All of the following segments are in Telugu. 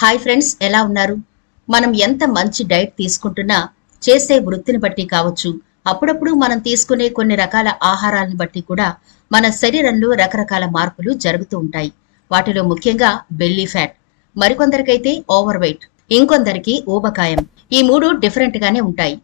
హాయ్ ఫ్రెండ్స్, ఎలా ఉన్నారు? మనం ఎంత మంచి డైట్ తీసుకుంటున్నా చేసే వృత్తిని బట్టి కావచ్చు, అప్పుడప్పుడు మనం తీసుకునే కొన్ని రకాల ఆహారాలను బట్టి కూడా మన శరీరంలో రకరకాల మార్పులు జరుగుతూ ఉంటాయి. వాటిలో ముఖ్యంగా బెల్లీ ఫ్యాట్, మరికొందరికైతే ఓవర్ వెయిట్, ఇంకొందరికి ఊబకాయం. ఈ మూడు డిఫరెంట్ గానే ఉంటాయి.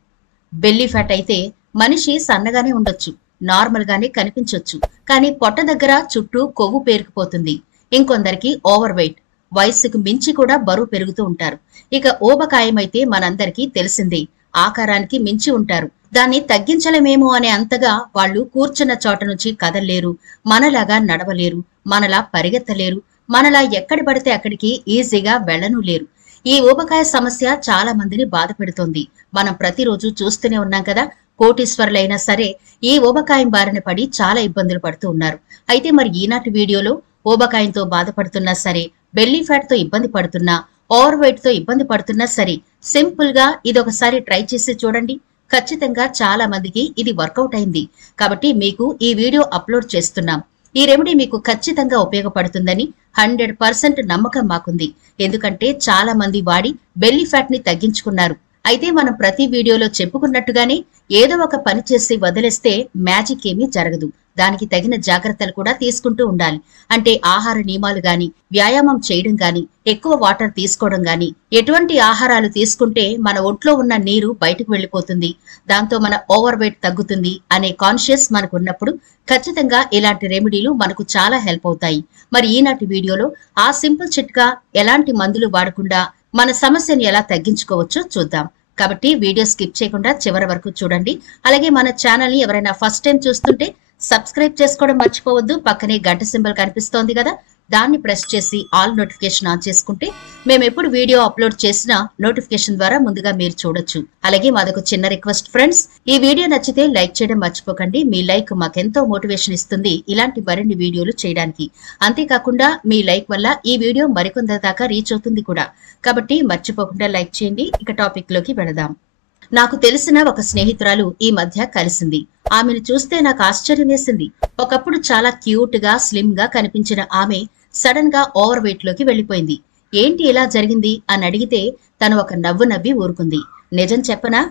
బెల్లీ ఫ్యాట్ అయితే మనిషి సన్నగానే ఉండొచ్చు, నార్మల్ గానే కనిపించొచ్చు, కానీ పొట్ట దగ్గర చుట్టూ కొవ్వు పేరుకుపోతుంది. ఇంకొందరికి ఓవర్ వెయిట్, వయస్సుకు మించి కూడా బరువు పెరుగుతూ ఉంటారు. ఇక ఊబకాయం అయితే మనందరికీ తెలిసిందే, ఆకారానికి మించి ఉంటారు. దాన్ని తగ్గించలేమేమో అనే అంతగా వాళ్ళు కూర్చున్న చోట నుంచి కదలలేరు, మనలాగా నడవలేరు, మనలా పరిగెత్తలేరు, మనలా ఎక్కడి పడితే అక్కడికి ఈజీగా వెళ్ళనూ లేరు. ఈ ఊబకాయ సమస్య చాలా మందిని బాధ పెడుతోంది. మనం ప్రతిరోజు చూస్తూనే ఉన్నాం కదా. కోటీశ్వరులైనా సరే ఈ ఊబకాయం బారిన పడి చాలా ఇబ్బందులు పడుతూ ఉన్నారు. అయితే మరి ఈనాటి వీడియోలో ఊబకాయంతో బాధపడుతున్నా సరే, బెల్లీ ఫ్యాట్ తో ఇబ్బంది పడుతున్నా, ఓవర్ వెయిట్ తో ఇబ్బంది పడుతున్నా సరే, సింపుల్ గా ఇదొకసారి ట్రై చేసి చూడండి. ఖచ్చితంగా చాలా మందికి ఇది వర్కౌట్ అయింది. కాబట్టి మీకు ఈ వీడియో అప్లోడ్ చేస్తున్నాం. ఈ రెమెడీ మీకు ఖచ్చితంగా ఉపయోగపడుతుందని 100% నమ్మకం మాకుంది. ఎందుకంటే చాలా మంది వాడి బెల్లీ ఫ్యాట్ ని తగ్గించుకున్నారు. అయితే మనం ప్రతి వీడియోలో చెప్పుకున్నట్టుగానే ఏదో ఒక పని చేసి వదిలేస్తే మ్యాజిక్ ఏమీ జరగదు. దానికి తగిన జాగ్రత్తలు కూడా తీసుకుంటూ ఉండాలి. అంటే ఆహార నియమాలు గాని, వ్యాయామం చేయడం గాని, ఎక్కువ వాటర్ తీసుకోవడం గాని, ఎటువంటి ఆహారాలు తీసుకుంటే మన ఒంట్లో ఉన్న నీరు బయటకు వెళ్లిపోతుంది, దాంతో మన ఓవర్ వెయిట్ తగ్గుతుంది అనే కాన్షియస్ మనకు ఉన్నప్పుడు ఖచ్చితంగా ఇలాంటి రెమెడీలు మనకు చాలా హెల్ప్ అవుతాయి. మరి ఈనాటి వీడియోలో ఆ సింపుల్ చిట్కా ఎలాంటి మందులు వాడకుండా మన సమస్యను ఎలా తగ్గించుకోవచ్చో చూద్దాం. కాబట్టి వీడియో స్కిప్ చేయకుండా చివరి వరకు చూడండి. అలాగే మన ఛానల్ ని ఎవరైనా ఫస్ట్ టైం చూస్తుంటే సబ్స్క్రైబ్ చేసుకోవడం మర్చిపోవద్దు. పక్కనే గంట సింబల్ కనిపిస్తోంది కదా, దాన్ని ప్రెస్ చేసి ఆల్ నోటిఫికేషన్ ఆన్ చేసుకుంటే మేము ఎప్పుడు వీడియో అప్లోడ్ చేసినా నోటిఫికేషన్ ద్వారా ముందుగా మీరు చూడొచ్చు. అలాగే మాదొక చిన్న రిక్వెస్ట్ ఫ్రెండ్స్, ఈ వీడియో నచ్చితే లైక్ చేయడం మర్చిపోకండి. మీ లైక్ మాకెంతో మోటివేషన్ ఇస్తుంది ఇలాంటి మరిన్ని వీడియోలు చేయడానికి. అంతేకాకుండా మీ లైక్ వల్ల ఈ వీడియో మరికొందరి దాకా రీచ్ అవుతుంది కూడా. కాబట్టి మర్చిపోకుండా లైక్ చేయండి. ఇక టాపిక్ లోకి వెళదాం. నాకు తెలిసిన ఒక స్నేహితురాలు ఈ మధ్య కలిసింది. ఆమెను చూస్తే నాకు ఆశ్చర్యం వేసింది. ఒకప్పుడు చాలా క్యూట్ గా, స్లిమ్ గా కనిపించిన ఆమె సడన్ గా ఓవర్ వెయిట్ లోకి వెళ్లిపోయింది. ఏంటి ఇలా జరిగింది అని అడిగితే తను ఒక నవ్వు నవ్వి ఊరుకుంది. నిజం చెప్పనా,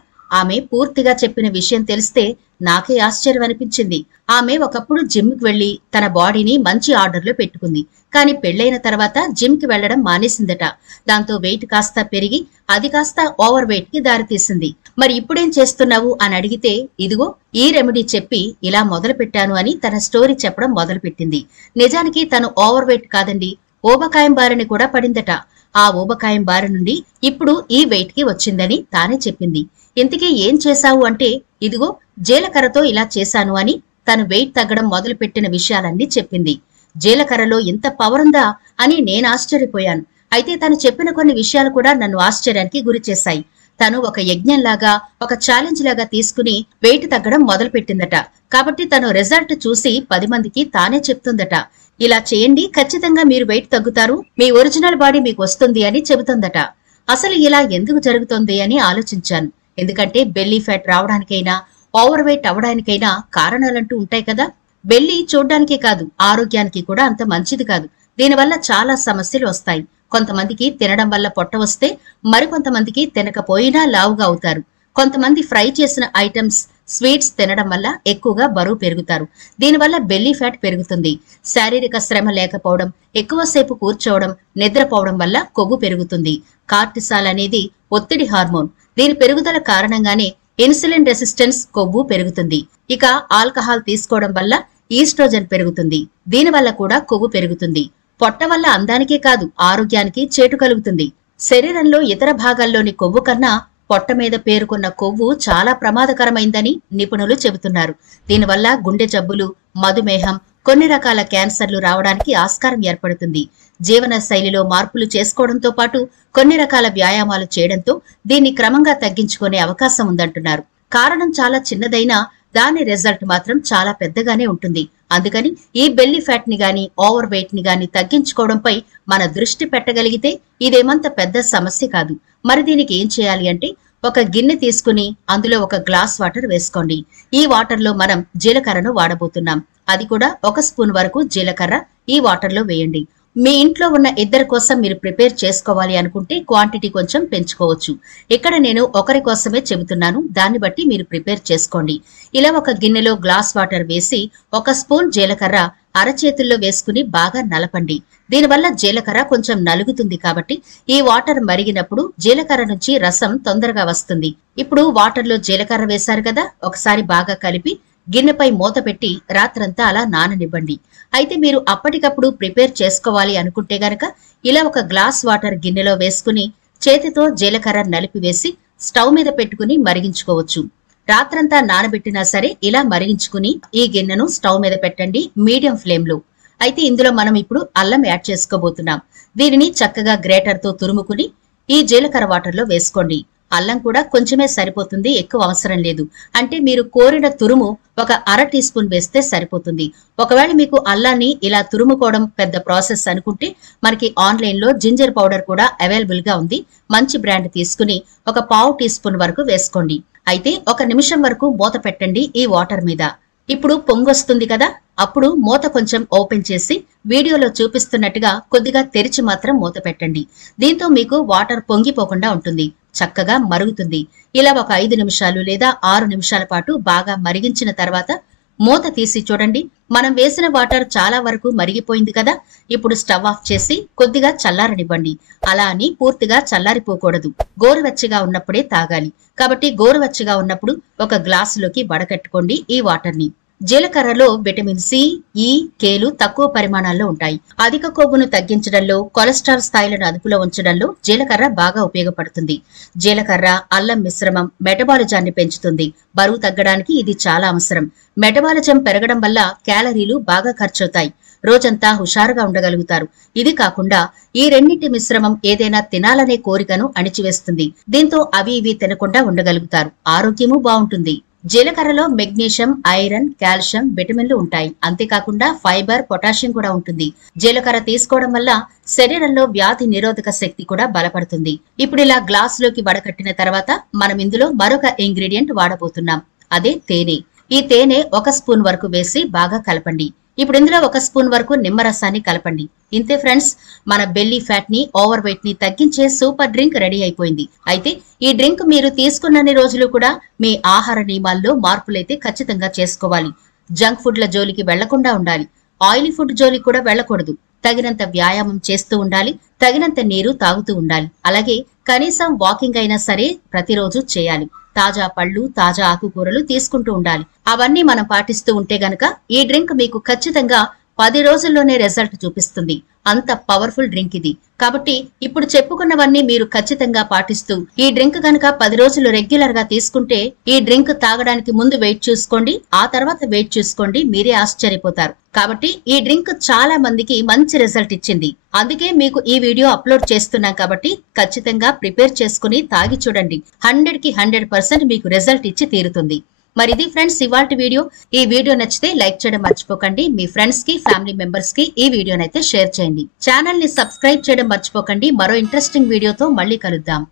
ఆమె పూర్తిగా చెప్పిన విషయం తెలిస్తే నాకే ఆశ్చర్యం అనిపించింది. ఆమె ఒకప్పుడు జిమ్ కి వెళ్లి తన బాడీని మంచి ఆర్డర్ లో పెట్టుకుంది. కానీ పెళ్లైన తర్వాత జిమ్ కి వెళ్లడం మానేసిందట. దాంతో వెయిట్ కాస్త పెరిగి అది కాస్త ఓవర్ వెయిట్ కి దారితీసింది. మరి ఇప్పుడేం చేస్తున్నావు అని అడిగితే, ఇదిగో ఈ రెమెడీ చెప్పి ఇలా మొదలు పెట్టాను అని తన స్టోరీ చెప్పడం మొదలు పెట్టింది. నిజానికి తను ఓవర్ వెయిట్ కాదండి, ఊబకాయం బారిన కూడా పడిందట. ఆ ఊబకాయం బారి నుండి ఇప్పుడు ఈ వెయిట్ కి వచ్చిందని తానే చెప్పింది. ఇంతకీ ఏం చేశావు అంటే, ఇదిగో జీలకర్రతో ఇలా చేశాను అని తను వెయిట్ తగ్గడం మొదలు పెట్టిన విషయాలన్నీ చెప్పింది. జీలకర్రలో ఇంత పవర్ ఉందా అని నేను ఆశ్చర్యపోయాను. అయితే తను చెప్పిన కొన్ని విషయాలు కూడా నన్ను ఆశ్చర్యానికి గురి చేశాయి. తను ఒక యజ్ఞంలాగా, ఒక ఛాలెంజ్ లాగా తీసుకుని వెయిట్ తగ్గడం మొదలు పెట్టిందట. కాబట్టి తను రిజల్ట్ చూసి 10 మందికి తానే చెప్తుందట. ఇలా చేయండి, ఖచ్చితంగా మీరు వెయిట్ తగ్గుతారు, మీ ఒరిజినల్ బాడీ మీకు వస్తుంది అని చెబుతుందట. అసలు ఇలా ఎందుకు జరుగుతోంది అని ఆలోచించాను. ఎందుకంటే బెల్లీ ఫ్యాట్ రావడానికైనా, ఓవర్ వెయిట్ అవడానికైనా కారణాలంటూ ఉంటాయి కదా. బెల్లీ చూడ్డానికే కాదు, ఆరోగ్యానికి కూడా అంత మంచిది కాదు. దీనివల్ల చాలా సమస్యలు వస్తాయి. కొంతమందికి తినడం వల్ల పొట్ట వస్తే, మరికొంతమందికి తినకపోయినా లావుగా అవుతారు. కొంతమంది ఫ్రై చేసిన ఐటమ్స్, స్వీట్స్ తినడం వల్ల ఎక్కువగా బరువు పెరుగుతారు. దీనివల్ల బెల్లీ ఫ్యాట్ పెరుగుతుంది. శారీరక శ్రమ లేకపోవడం, ఎక్కువసేపు కూర్చోవడం, నిద్రపోవడం వల్ల కొవ్వు పెరుగుతుంది. కార్టిసాల్ అనేది ఒత్తిడి హార్మోన్. దీని పెరుగుదల కారణంగానే ఇన్సులిన్ రెసిస్టెన్స్, కొవ్వు పెరుగుతుంది. ఇక ఆల్కహాల్ తీసుకోవడం వల్ల ఈస్ట్రోజన్ పెరుగుతుంది. దీనివల్ల కూడా కొవ్వు పెరుగుతుంది. పొట్ట వల్ల అందానికే కాదు, ఆరోగ్యానికి చేటు కలుగుతుంది. శరీరంలో ఇతర భాగాల్లోని కొవ్వు కన్నా పొట్ట మీద పేరుకున్న కొవ్వు చాలా ప్రమాదకరమైందని నిపుణులు చెబుతున్నారు. దీనివల్ల గుండె జబ్బులు, మధుమేహం, కొన్ని రకాల క్యాన్సర్లు రావడానికి ఆస్కారం ఏర్పడుతుంది. జీవన శైలిలో మార్పులు చేసుకోవడంతో పాటు కొన్ని రకాల వ్యాయామాలు చేయడంతో దీన్ని క్రమంగా తగ్గించుకునే అవకాశం ఉందంటున్నారు. కారణం చాలా చిన్నదైనా దాని రిజల్ట్ మాత్రం చాలా పెద్దగానే ఉంటుంది. అందుకని ఈ బెల్లీ ఫ్యాట్ ని గాని, ఓవర్ వెయిట్ ని గాని తగ్గించుకోవడంపై మన దృష్టి పెట్టగలిగితే ఇదేమంత పెద్ద సమస్య కాదు. మరి దీనికి ఏం చేయాలి అంటే, ఒక గిన్నె తీసుకుని అందులో ఒక గ్లాస్ వాటర్ వేసుకోండి. ఈ వాటర్ లో మనం జీలకర్రను వాడబోతున్నాం. అది కూడా 1 స్పూన్ వరకు జీలకర్ర ఈ వాటర్ లో వేయండి. మీ ఇంట్లో ఉన్న ఇద్దరి కోసం మీరు ప్రిపేర్ చేసుకోవాలి అనుకుంటే క్వాంటిటీ కొంచెం పెంచుకోవచ్చు. ఇక్కడ నేను ఒకరి కోసమే చెబుతున్నాను, దాన్ని బట్టి మీరు ప్రిపేర్ చేసుకోండి. ఇలా ఒక గిన్నెలో గ్లాస్ వాటర్ వేసి 1 స్పూన్ జీలకర్ర అరచేతుల్లో వేసుకుని బాగా నలపండి. దీనివల్ల జీలకర్ర కొంచెం నలుగుతుంది కాబట్టి ఈ వాటర్ మరిగినప్పుడు జీలకర్ర నుంచి రసం తొందరగా వస్తుంది. ఇప్పుడు వాటర్లో జీలకర్ర వేశారు కదా, ఒకసారి బాగా కలిపి గిన్నెపై మూత పెట్టి రాత్రంతా అలా నాననివ్వండి. అయితే మీరు అప్పటికప్పుడు ప్రిపేర్ చేసుకోవాలి అనుకుంటే గనక ఇలా ఒక గ్లాస్ వాటర్ గిన్నెలో వేసుకుని చేతితో జీలకర్ర నలిపివేసి స్టవ్ మీద పెట్టుకుని మరిగించుకోవచ్చు. రాత్రంతా నానబెట్టినా సరే ఇలా మరిగించుకుని ఈ గిన్నెను స్టవ్ మీద పెట్టండి మీడియం ఫ్లేమ్ లో. అయితే ఇందులో మనం ఇప్పుడు అల్లం యాడ్ చేసుకోబోతున్నాం. దీనిని చక్కగా గ్రేటర్ తో తురుముకుని ఈ జీలకర్ర వాటర్ లో వేసుకోండి. అల్లం కూడా కొంచెమే సరిపోతుంది, ఎక్కువ అవసరం లేదు. అంటే మీరు కోరిన తురుము ఒక 1/2 టీ స్పూన్ వేస్తే సరిపోతుంది. ఒకవేళ మీకు అల్లాన్ని ఇలా తురుముకోవడం పెద్ద ప్రాసెస్ అనుకుంటే మనకి ఆన్లైన్ లో జింజర్ పౌడర్ కూడా అవైలబుల్ గా ఉంది. మంచి బ్రాండ్ తీసుకుని ఒక 1/4 టీ స్పూన్ వరకు వేసుకోండి. అయితే 1 నిమిషం వరకు మూత పెట్టండి ఈ వాటర్ మీద. ఇప్పుడు పొంగొస్తుంది కదా, అప్పుడు మూత కొంచెం ఓపెన్ చేసి వీడియోలో చూపిస్తున్నట్టుగా కొద్దిగా తెరిచి మాత్రం మూత పెట్టండి. దీంతో మీకు వాటర్ పొంగిపోకుండా ఉంటుంది, చక్కగా మరుగుతుంది. ఇలా ఒక 5 నిమిషాలు లేదా 6 నిమిషాల పాటు బాగా మరిగించిన తర్వాత మూత తీసి చూడండి. మనం వేసిన వాటర్ చాలా వరకు మరిగిపోయింది కదా. ఇప్పుడు స్టవ్ ఆఫ్ చేసి కొద్దిగా చల్లారనివ్వండి. అలా అని పూర్తిగా చల్లారిపోకూడదు, గోరువెచ్చగా ఉన్నప్పుడే తాగాలి. కాబట్టి గోరువెచ్చగా ఉన్నప్పుడు ఒక గ్లాసులోకి వడకట్టుకోండి ఈ వాటర్ ని. జీలకర్రలో విటమిన్ సి, ఈ, కేలు తక్కువ పరిమాణాల్లో ఉంటాయి. అధిక కొవ్వును తగ్గించడంలో, కొలెస్ట్రాల్ స్థాయిలను అదుపులో ఉంచడంలో జీలకర్ర బాగా ఉపయోగపడుతుంది. జీలకర్ర అల్లం మిశ్రమం మెటబాలిజాన్ని పెంచుతుంది. బరువు తగ్గడానికి ఇది చాలా అవసరం. మెటబాలిజం పెరగడం వల్ల క్యాలరీలు బాగా ఖర్చవుతాయి. రోజంతా హుషారుగా ఉండగలుగుతారు. ఇది కాకుండా ఈ రెండింటి మిశ్రమం ఏదైనా తినాలనే కోరికను అణిచివేస్తుంది. దీంతో అవి ఇవి తినకుండా ఉండగలుగుతారు. ఆరోగ్యము బాగుంటుంది. జీలకర్రలో మెగ్నీషియం, ఐరన్, కాల్షియం, విటమిన్లు ఉంటాయి. అంతేకాకుండా ఫైబర్, పొటాషియం కూడా ఉంటుంది. జీలకర్ర తీసుకోవడం వల్ల శరీరంలో వ్యాధి నిరోధక శక్తి కూడా బలపడుతుంది. ఇప్పుడు ఇలా గ్లాసులోకి వడకట్టిన తర్వాత మనం ఇందులో మరొక ఇంగ్రీడియంట్ వాడబోతున్నాం, అదే తేనె. ఈ తేనె 1 స్పూన్ వరకు వేసి బాగా కలపండి. ఇప్పుడు ఇందులో 1 స్పూన్ వరకు నిమ్మరసాన్ని కలపండి. ఇంతే ఫ్రెండ్స్, మన బెల్లీ ఫ్యాట్ ని, ఓవర్ వెయిట్ ని తగ్గించే సూపర్ డ్రింక్ రెడీ అయిపోయింది. అయితే ఈ డ్రింక్ మీరు తీసుకున్నన్ని రోజులు కూడా మీ ఆహార నియమాల్లో మార్పులైతే ఖచ్చితంగా చేసుకోవాలి. జంక్ ఫుడ్ల జోలికి వెళ్లకుండా ఉండాలి. ఆయిలీ ఫుడ్ జోలికి కూడా వెళ్లకూడదు. తగినంత వ్యాయామం చేస్తూ ఉండాలి. తగినంత నీరు తాగుతూ ఉండాలి. అలాగే కనీసం వాకింగ్ అయినా సరే ప్రతిరోజు చేయాలి. తాజా పళ్ళు, తాజా ఆకుకూరలు తీసుకుంటూ ఉండాలి. అవన్నీ మనం పాటిస్తూ ఉంటే గనక ఈ డ్రింక్ మీకు ఖచ్చితంగా 10 రోజుల్లోనే రిజల్ట్ చూపిస్తుంది. అంత పవర్ఫుల్ డ్రింక్ ఇది. కాబట్టి ఇప్పుడు చెప్పుకున్నవన్నీ మీరు ఖచ్చితంగా పాటిస్తూ ఈ డ్రింక్ గనక 10 రోజులు రెగ్యులర్ గా తీసుకుంటే, ఈ డ్రింక్ తాగడానికి ముందు వెయిట్ చూసుకోండి, ఆ తర్వాత వెయిట్ చూసుకోండి, మీరే ఆశ్చర్యపోతారు. కాబట్టి ఈ డ్రింక్ చాలా మందికి మంచి రిజల్ట్ ఇచ్చింది. అందుకే మీకు ఈ వీడియో అప్లోడ్ చేస్తున్నాం. కాబట్టి ఖచ్చితంగా ప్రిపేర్ చేసుకుని తాగి చూడండి. 100కి 100% మీకు రిజల్ట్ ఇచ్చి తీరుతుంది. మరి ఇది ఫ్రెండ్స్ ఇవాల్టి వీడియో. ఈ వీడియో నచ్చితే లైక్ చేయడం మర్చిపోకండి. మీ ఫ్రెండ్స్ కి, ఫ్యామిలీ మెంబర్స్ కి ఈ వీడియోనైతే షేర్ చేయండి. ఛానల్ ని సబ్స్క్రైబ్ చేయడం మర్చిపోకండి. మరో ఇంట్రెస్టింగ్ వీడియోతో మళ్ళీ కలుద్దాం.